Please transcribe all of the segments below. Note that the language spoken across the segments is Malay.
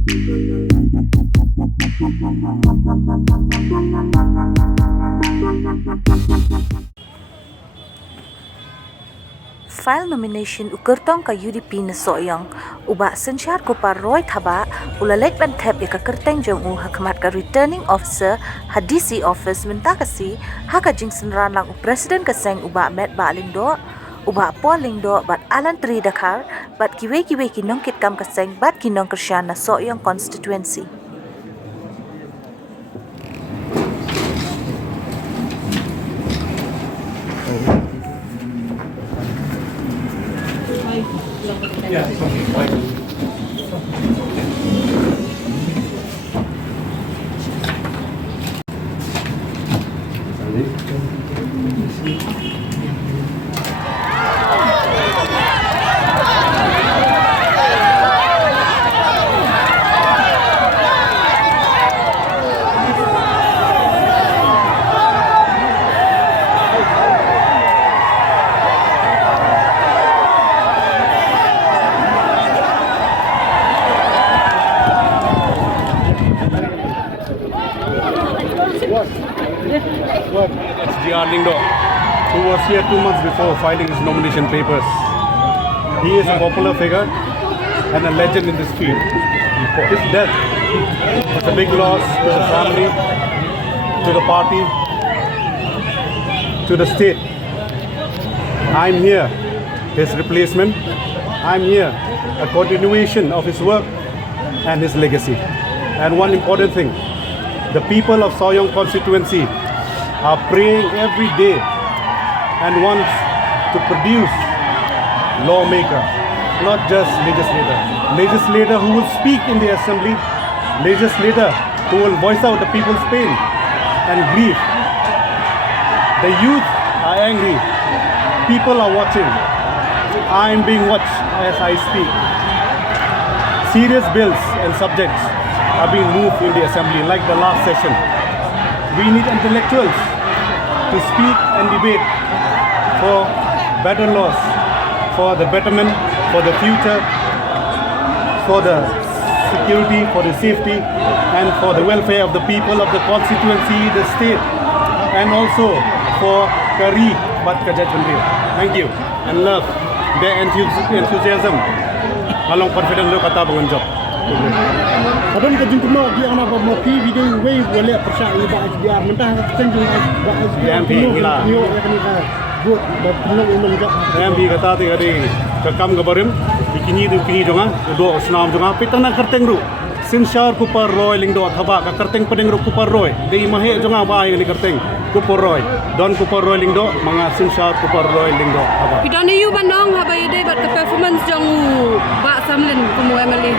File nomination Kyrtong ka UDP na Sohiong uba Shynshar Kupar Roy Thabah ulalek ban Thep ka Kyrteng Jong khmat ka returning officer hadisi office mynta kasi haka Jing rynran lang president ka seng uba met ba lyngdoh uba po lyngdoh bat alentry dkhar bat kiwei ki nongkyrshang ka seng bat ki nongkyrshang na Sohiong constituency. Yeah, it's okay. That's lyngdoh, who was here 2 months before filing his nomination papers. He is a popular figure and a legend in this field. His death is a big loss to the family, to the party, to the state. I'm here, his replacement. I'm here, a continuation of his work and his legacy. And one important thing, the people of Sohiong constituency are praying every day and wants to produce lawmaker, not just legislator. Legislator who will speak in the assembly, legislator who will voice out the people's pain and grief. The youth are angry, people are watching. I am being watched as I speak. Serious bills and subjects are being moved in the assembly like the last session. We need intellectuals to speak and debate for better laws, for the betterment, for the future, for the security, for the safety, and for the welfare of the people of the constituency, the state, and also for Kari Bat Kajajandri. Thank you and love their enthusiasm. Along confident look at the job. Kadang kajing kuno dia anak bermoki video way boleh percaya iba SDR mentah cenderung iba SDR gila yo yang ni buat berpenuh umum juga yang bi kata tadi kekam gabarim bikini jonga do snam jonga pitang na Kyrteng ru Shynshar Kupar Roy lyngdoh Thabah ka Kyrteng pedeng ru Kupar Roy dei mahe jonga ba ni Kyrteng Kupar Roy don Kupar Roy lyngdoh mga Shynshar Kupar Roy lyngdoh Thabah pidana yu banong habai dei bat performance jong ba samlen kumu emali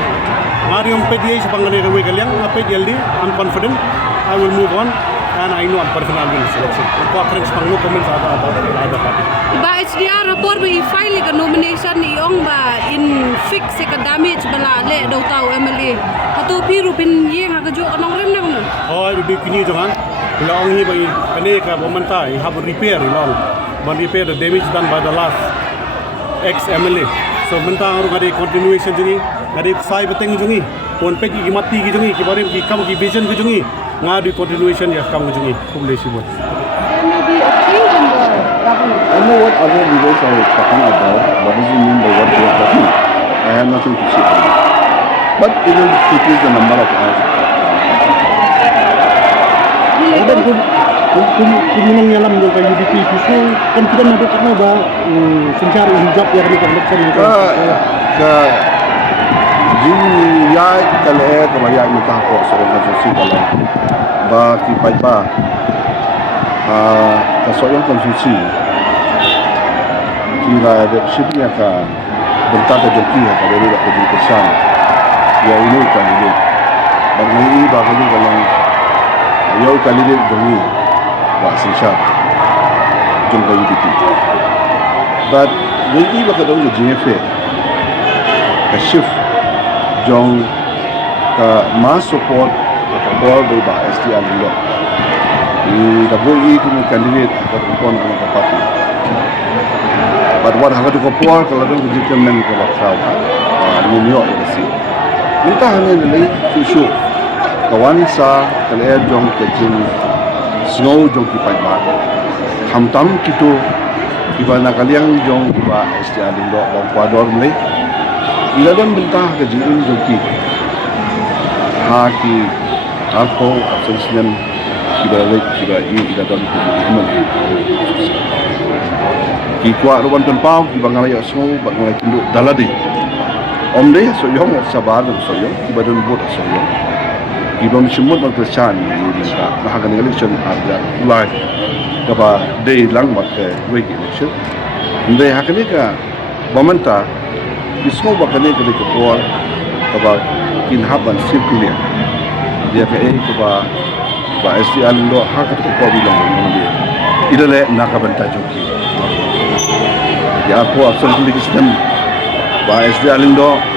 Mari ang PDA sa pangalan ng Wigaliang, PDLD, I'm confident I will move on and I know I'm confident I will selection. Ako akhirnya sepang no comments ada party. Ba HDR rapor ba i-file ka nomination ni Jong ba in fix ka damage bala le daw tao MLA. Hato piru bin yeng ha jo anong rem nang no. Oh, di kini jangan. Bila ang hi ba kani ka momenta I have repair long. But repair the damage done by the last ex MLA. So mentang ru ngari continuation jungi ngari sai beteng jungi pon pe ki mati ki jungi ki barim ki kam ki vision ki jungi ngadi continuation ya kam jungi population buat. There may be a change in the government. I know what other leaders are talking about. What does it mean by what they are talking? I have nothing to say. But it will decrease the number of hours. Kumunang yalam yung kay UDP so confident na ba kana ba Shynshar hijab yang ni kan election ni Ka Jing ya kale ko ya ni ta ko so na so si kale ba ki pai pa ka Sohiong constituency kira de shipnya ka bentar ka joki ka dari ka nongkyrshang ya ini kan ini bagi ba ko ni kalau yo kali de jongi wa Shynshar Jong ka UDP but we ba ka dong Jing ka shift Jong ka mass support ka ball ba STL lo the boy kuma candidate ka kon ka party but what haka ko por ka ladong determine ko ba sa New York si Mynta hanya nilai susu kawan sa kalaya jong kecing snow jong kipai ba tam kitu iba nakaliang jong iba STA lyngdoh bang Ecuador nilai ila don mynta kecing jong ki ki alko absensian iba leit iba ila don iman ki kuat ruan tempau iba ngalaya snow bang ngalaya tunduk daladi om deh Sohiong Thabah dan Sohiong iba don buat Sohiong iba semua nongkyrshang ni ka bahagian election ada mulai kapa day lang mat ke week election ndai hakani ka bamanta ismo bakani ke Kupar kapa kin haban sirkulia dia ke kapa ba STA lyngdoh hak ke Kupar bilang dia idale nakabanta joki ya aku absen legislation ba STA lyngdoh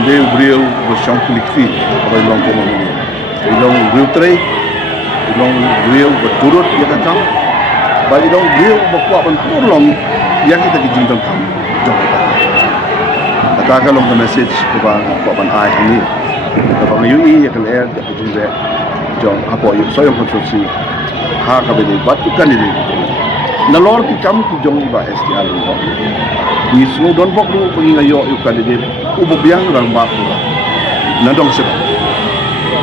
ndai brio bersang kulikti apa bilang komo ni bilang brio tray bilang brio berturut dia kata bagi dong brio bakwa ban turlong yang kita kijing kam jong kata kalau ke message ke bang bakwa ban ai ni ke bang UI ya kan air ke kijing be jong apa yu Sohiong constituency ha ka be bat kan ni nalor ki kam ki jong ba STA lyngdoh ni semua don bok lu pengingayo yu kandidat ubo biang orang bak tu nadong sep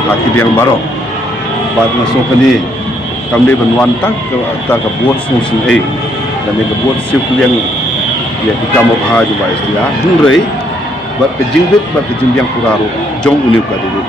haki biang baro bad masuk ni kami benwan tak ke buat sung dan ni buat siap yang ya kita mau haji ba STA dunrei bad ke jingbet bad ke jimbiang kuraro jong uniu kandidat